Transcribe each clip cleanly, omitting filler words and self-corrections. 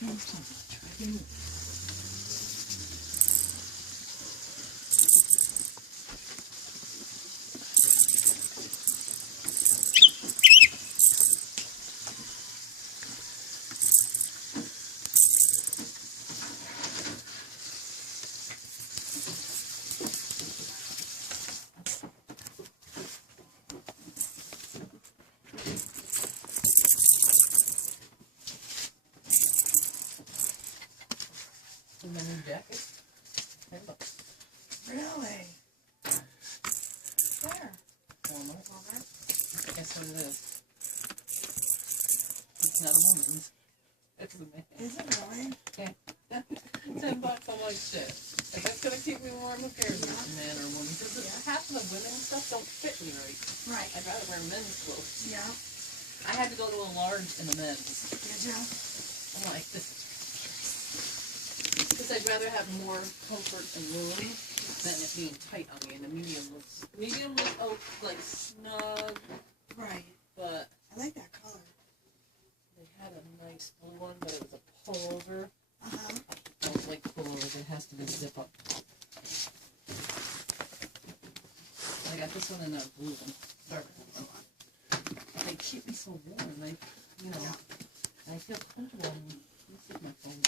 talking so much. I can move. And my new jacket. $10. Really? Where? Walmart. Walmart? Guess what it is? It's not a woman's. It's a man. Is it really? $10. I'm like, shit. If that's gonna keep me warm, who cares if it's a man or a woman? Because half of the women's stuff don't fit me right. Right. I'd rather wear men's clothes. Yeah. I had to go to a large in the men's. Did you? I'm like, this is because I'd rather have more comfort and room than it being tight on me. And the medium was like snug, Right. but I like that color. they had a nice blue one, but it was a pullover. Uh-huh. I don't like pullovers. It has to be a zip up. I got this one in a blue one. Dark blue one. They keep me so warm. I feel comfortable. This is my phone.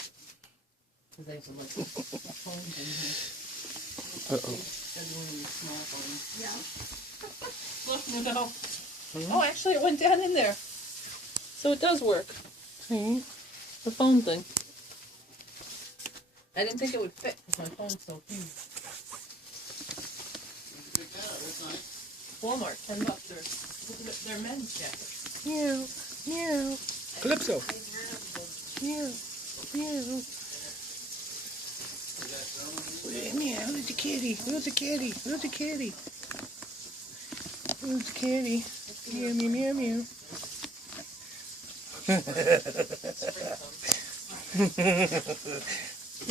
Because I have to look at my phone in here. Uh-oh. That's one of these small phones. Yeah. Look, no. Oh, actually, it went down in there. So it does work. See? The phone thing. I didn't think it would fit because my phone's so huge. Walmart, $10. They're men's jackets. Meow, meow. Calypso. Meow, meow. Meow, who's the kitty? Who's the kitty? Who's the kitty? Who's the kitty? Meow, meow, meow, meow.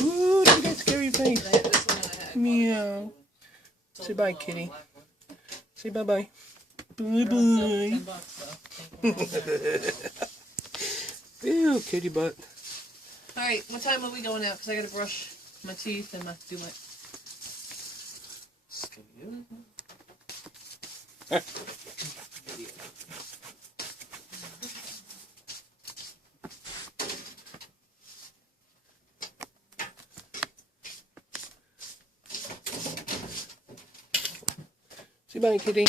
Ooh, look at that scary face. Meow. Say bye, kitty. Say bye-bye. Bye-bye. Ew, kitty butt. Alright, what time are we going out? Because I gotta brush my teeth and do my... Say bye, kitty.